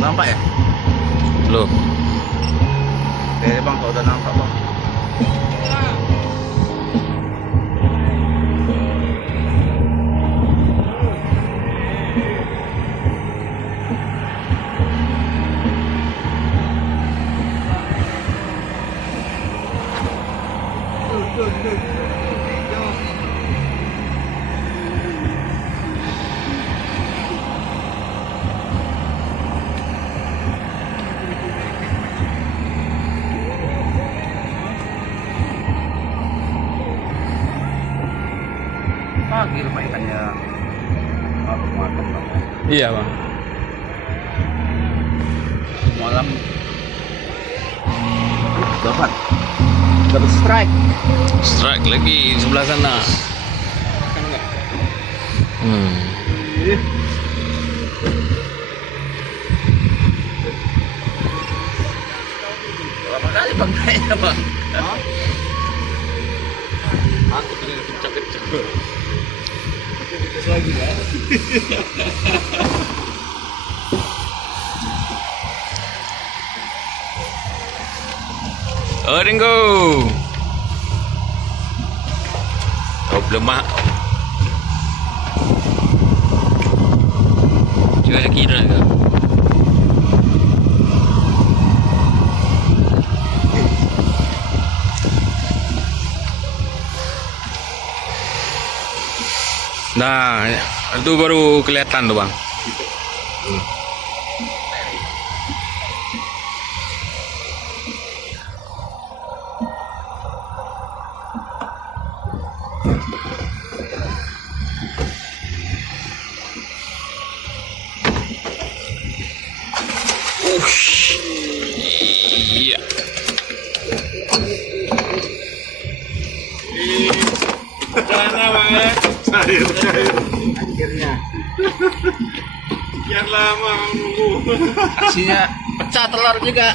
Nampak ya? Loh. Bang, kalau udah nampak bang. Pagi rumah ikannya makan bang. Iya bang. Malam dapat strike. Strike lagi di sebelah sana. Kan enggak? Berapa kali bang kayaknya bang? Aku pengen kencang-kencang. Lagi ya. Oh Ringo. Oh belum mak. Coba kira ke. Nah, itu baru kelihatan tuh bang. Iya. Mana banget? Cair. Akhirnya Sekian lama menunggu. aksinya pecah telur juga.